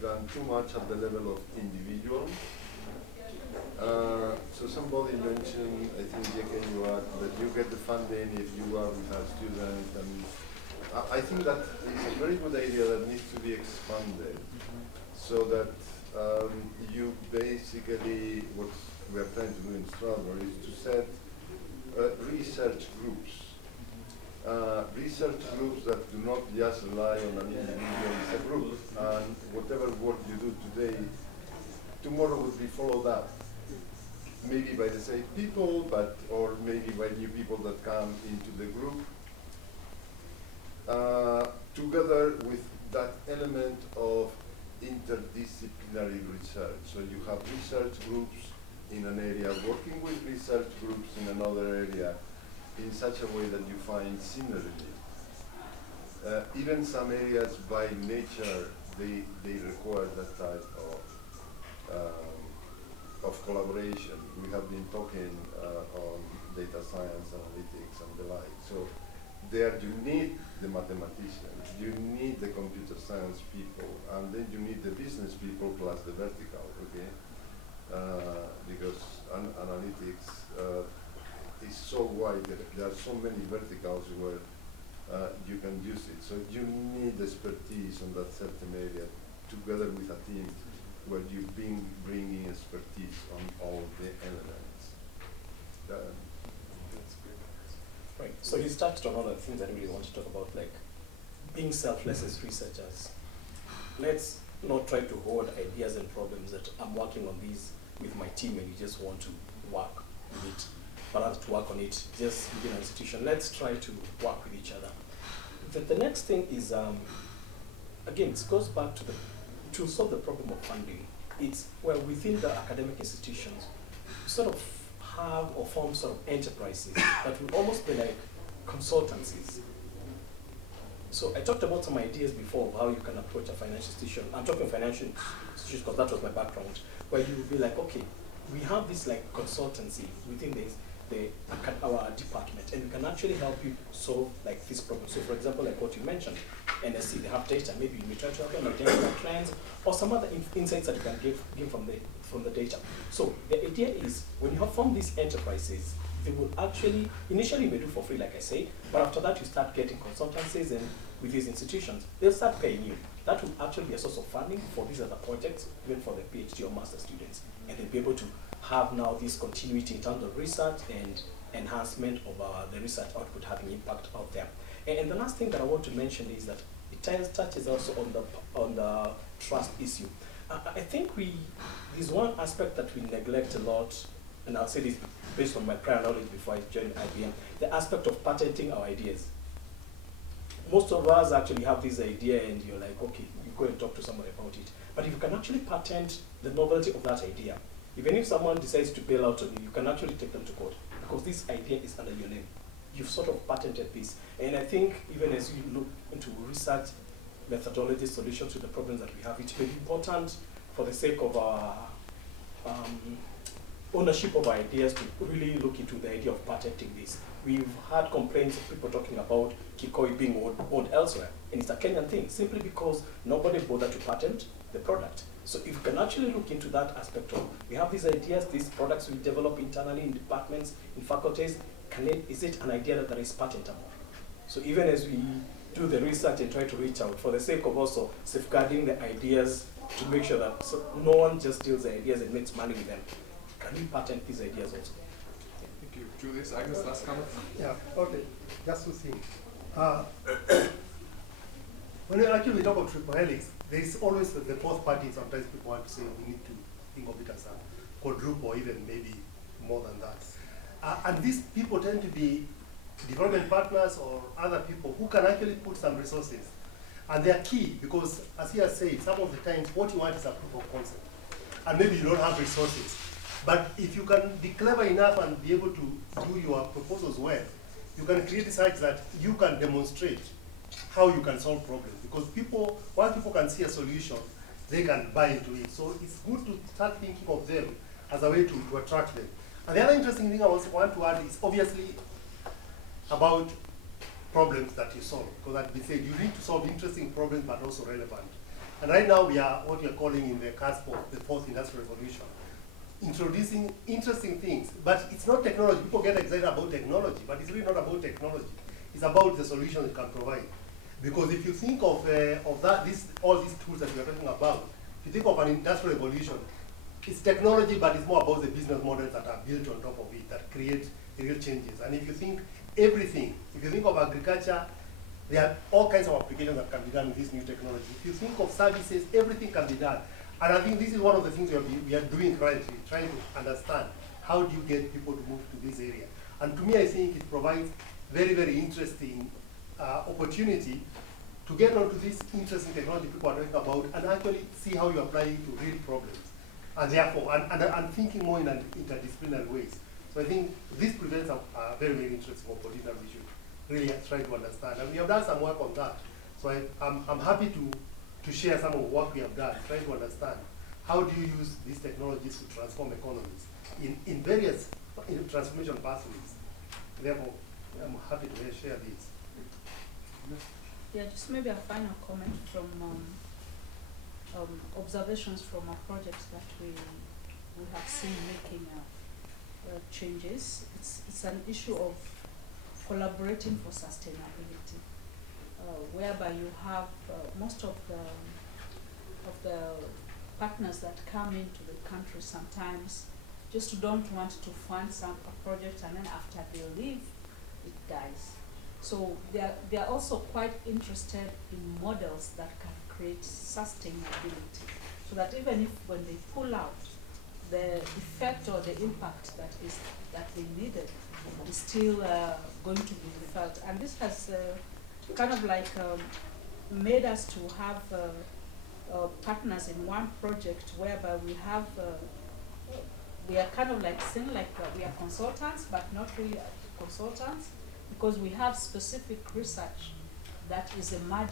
than too much at the level of individual. So somebody mentioned, I think JK, you are, that you get the funding if you are with a student, and I think that is a very good idea that needs to be expanded, so that you basically, what we are trying to do in Strasbourg is to set research groups. Research groups that do not just rely on an individual as a group, and whatever work you do today, tomorrow will be followed up. Maybe by the same people, or maybe by new people that come into the group, together with that element of interdisciplinary research. So you have research groups in an area working with research groups in another area in such a way that you find synergy. Even some areas by nature, they require that type of collaboration. We have been talking on data science, analytics, and the like. So there you need the mathematicians, you need the computer science people, and then you need the business people plus the vertical, okay? Because analytics is so wide, there are so many verticals where you can use it. So you need expertise on that certain area together with a team where you've been bringing expertise on all the elements. That's great. Right, so you touched on all the things I really want to talk about, like being selfless as researchers. Let's not try to hoard ideas and problems that I'm working on these with my team and you just want to work with it, but rather to work on it just within an institution. Let's try to work with each other. The next thing is, again, it goes back to solve the problem of funding. It's where within the academic institutions, sort of have or form sort of enterprises that will almost be like consultancies. So I talked about some ideas before of how you can approach a financial institution. I'm talking financial institutions because that was my background, where you will be like, okay, we have this like consultancy within our department, and we can actually help you solve like this problem. So for example, like what you mentioned, NSC, they have data. Maybe you may try to help them identify trends or some other insights that you can give from the data. So the idea is when you have formed these enterprises, they will actually, initially you may do for free, like I say, but after that you start getting consultancies, and with these institutions, they'll start paying you. That will actually be a source of funding for these other projects, even for the PhD or master students. And they'll be able to have now this continuity in terms of research and enhancement of the research output having impact out there. And the last thing that I want to mention is that it touches also on the trust issue. I think there's one aspect that we neglect a lot, and I'll say this based on my prior knowledge before I joined IBM, the aspect of patenting our ideas. Most of us actually have this idea and you're like, okay, you go and talk to somebody about it. But if you can actually patent the novelty of that idea, even if someone decides to bail out on you, you can actually take them to court because this idea is under your name. You've sort of patented this. And I think even as you look into research methodology solutions to the problems that we have, it may be important for the sake of our ownership of ideas to really look into the idea of patenting this. We've had complaints of people talking about Kickoff being owned elsewhere, and it's a Kenyan thing, simply because nobody bothered to patent the product. So if you can actually look into that aspect of, we have these ideas, these products we develop internally in departments, in faculties, is it an idea that is patentable? So even as we do the research and try to reach out, for the sake of also safeguarding the ideas to make sure that no one just steals the ideas and makes money with them, can we patent these ideas also? Thank you. Julius, Agnes, last comment? Yeah, okay. Just to think. When we actually talk about triple helix, there is always the fourth party. Sometimes people want to say we need to think of it as a quadruple or even maybe more than that. And these people tend to be development partners or other people who can actually put some resources. And they are key because, as he has said, some of the times what you want is a proof of concept. And maybe you don't have resources. But if you can be clever enough and be able to do your proposals well, you can create sites that you can demonstrate how you can solve problems. Because once people can see a solution, they can buy into it. So it's good to start thinking of them as a way to attract them. And the other interesting thing I also want to add is obviously about problems that you solve. Because like we said, you need to solve interesting problems but also relevant. And right now we are what we are calling in the cusp of the fourth industrial revolution, introducing interesting things. But it's not technology. People get excited about technology, but it's really not about technology. It's about the solution it can provide. Because if you think of that, all these tools that we are talking about, if you think of an industrial revolution, it's technology, but it's more about the business models that are built on top of it that create real changes. And if you think everything, if you think of agriculture, there are all kinds of applications that can be done with this new technology. If you think of services, everything can be done. And I think this is one of the things we are doing currently, trying to understand how do you get people to move to this area. And to me, I think it provides very, very interesting opportunity to get onto this interesting technology people are talking about and actually see how you apply it to real problems. And therefore, and thinking more in an interdisciplinary ways. So I think this presents a very, very interesting opportunity that we should really try to understand. And we have done some work on that. So I'm happy to share some of what we have done, trying to understand how do you use these technologies to transform economies in various transformation pathways. Therefore, I'm happy to share these. Yeah, just maybe a final comment from observations from our projects that we have seen making changes. It's an issue of collaborating for sustainability, whereby you have most of the partners that come into the country sometimes just don't want to fund a project, and then after they leave, it dies. So they are also quite interested in models that can create sustainability, so that even if when they pull out, the effect or the impact that they needed is still going to be felt. And this has kind of like made us to have partners in one project whereby we are kind of like seeing like we are consultants, but not really consultants, because we have specific research that is emerging